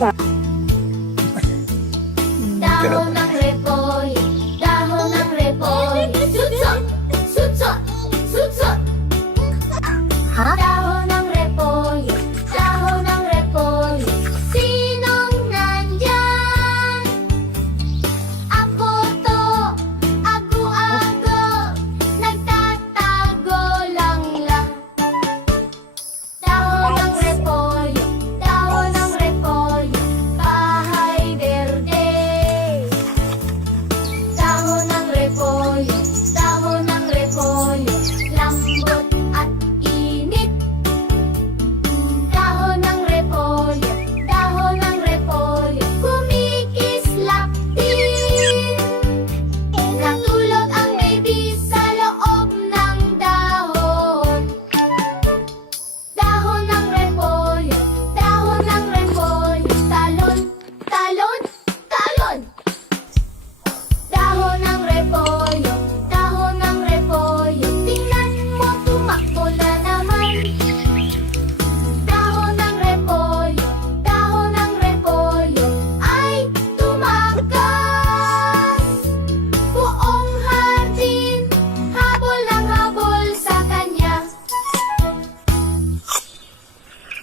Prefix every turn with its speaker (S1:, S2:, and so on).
S1: Down ng repolyo